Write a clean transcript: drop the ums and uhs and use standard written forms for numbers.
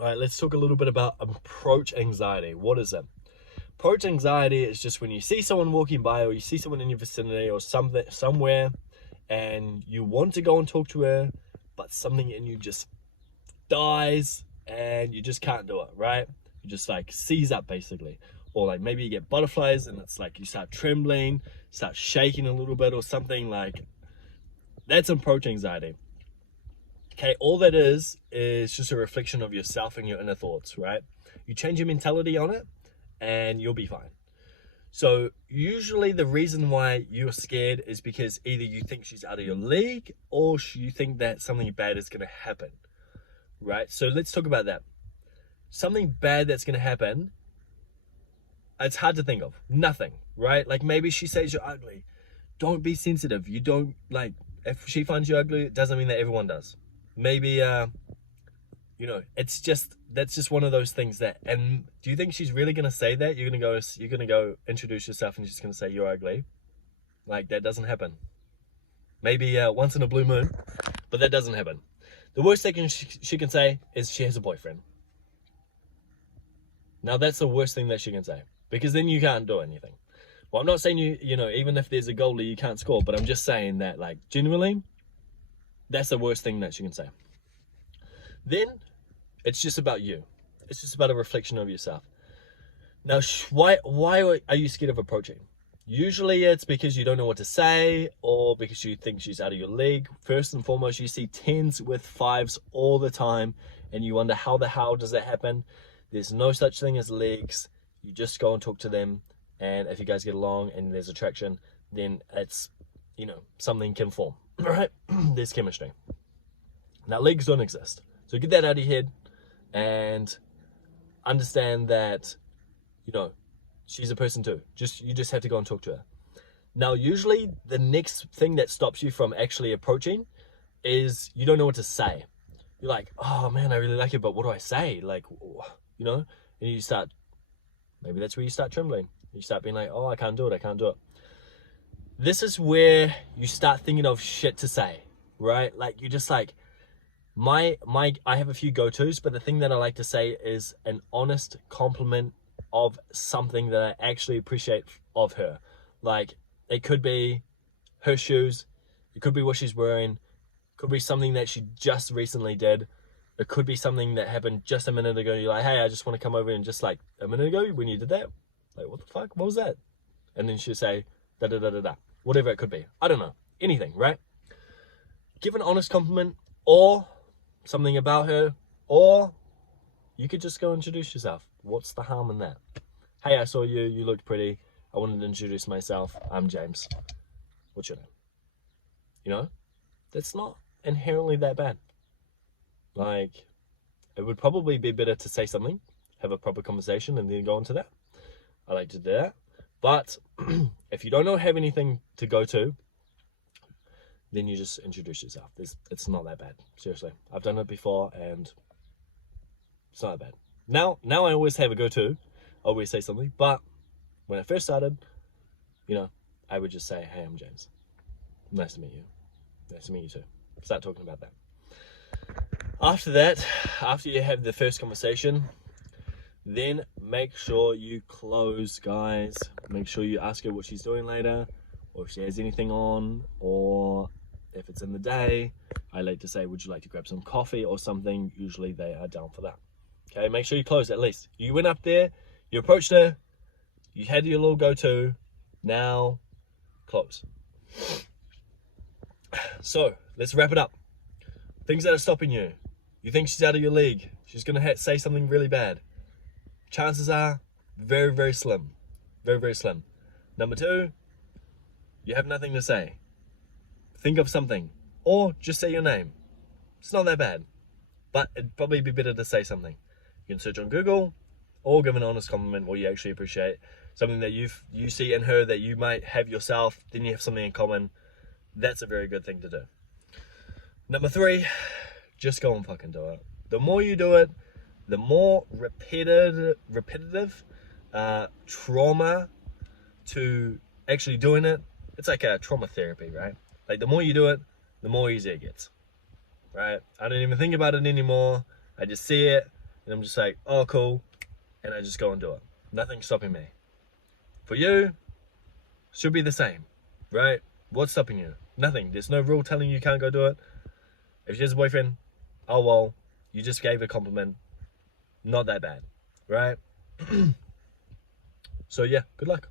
All right, let's talk a little bit about approach anxiety. What is it? Approach anxiety is just when you see someone walking by, or you see someone in your vicinity or something somewhere, and you want to go and talk to her, but something in you just dies and you just can't do it, right? You just like seize up basically. Or like maybe you get butterflies and it's like you start trembling, start shaking a little bit or something. Like that's approach anxiety. Okay, all that is just a reflection of yourself and your inner thoughts, right? You change your mentality on it and you'll be fine. So usually the reason why you're scared is because either you think she's out of your league or you think that something bad is going to happen, right? So let's talk about that. Something bad that's going to happen, it's hard to think of. Nothing, right? Like maybe she says you're ugly. Don't be sensitive. You don't like, if she finds you ugly, it doesn't mean that everyone does. Maybe, it's just, that's just one of those things that, and do you think she's really going to say that? You're going to go introduce yourself and she's going to say you're ugly? Like that doesn't happen. Maybe once in a blue moon, but that doesn't happen. The worst thing she can say is she has a boyfriend. Now that's the worst thing that she can say, because then you can't do anything. Well, I'm not saying even if there's a goalie, you can't score, but I'm just saying that, like, genuinely, that's the worst thing that she can say. Then it's just about you. It's just about a reflection of yourself. Now, why are you scared of approaching? Usually it's because you don't know what to say or because you think she's out of your league. First and foremost, you see 10s with 5s all the time and you wonder how the hell does that happen? There's no such thing as leagues. You just go and talk to them, and if you guys get along and there's attraction, then it's, something can form, right? There's chemistry. Now, leagues don't exist. So get that out of your head and understand that, she's a person too. You just have to go and talk to her. Now, usually the next thing that stops you from actually approaching is you don't know what to say. You're like, oh man, I really like it, but what do I say? Like, and you start, maybe that's where you start trembling. You start being like, oh, I can't do it. This is where you start thinking of shit to say, right? Like, you just like, I have a few go-tos, but the thing that I like to say is an honest compliment of something that I actually appreciate of her. Like, it could be her shoes, it could be what she's wearing, it could be something that she just recently did, it could be something that happened just a minute ago. You're like, hey, I just want to come over and just like a minute ago when you did that, like, what the fuck, what was that? And then she'll say da da da da da, whatever it could be. I don't know, anything, right? Give an honest compliment or something about her, or you could just go introduce yourself. What's the harm in that? Hey, I saw you, you looked pretty, I wanted to introduce myself, I'm James. What's your name? That's not inherently that bad. Like, it would probably be better to say something, have a proper conversation, and then go into that. I like to do that. But if you don't have anything to go to, then you just introduce yourself. It's not that bad. Seriously. I've done it before and it's not that bad. Now I always have a go-to. I always say something. But when I first started, I would just say, hey, I'm James. Nice to meet you. Nice to meet you too. Start talking about that. After that, after you have the first conversation, then make sure you close, guys. Make sure you ask her what she's doing later, or if she has anything on, or if it's in the day. I like to say, would you like to grab some coffee or something? Usually they are down for that. Okay, make sure you close at least. You went up there, you approached her, you had your little go-to, now close. So let's wrap it up. Things that are stopping you. You think she's out of your league. She's going to say something really bad. Chances are very, very slim. Very, very slim. Number 2, you have nothing to say. Think of something. Or just say your name. It's not that bad. But it'd probably be better to say something. You can search on Google or give an honest compliment what you actually appreciate. Something that you see in her that you might have yourself. Then you have something in common. That's a very good thing to do. Number 3, just go and fucking do it. The more you do it, the more repetitive trauma to actually doing it. It's like a trauma therapy, right? Like the more you do it, the more easier it gets, right? I don't even think about it anymore. I just see it, and I'm just like, oh, cool, and I just go and do it. Nothing's stopping me. For you, should be the same, right? What's stopping you? Nothing. There's no rule telling you can't go do it. If she has a boyfriend, oh well, you just gave a compliment. Not that bad, right? So yeah, good luck.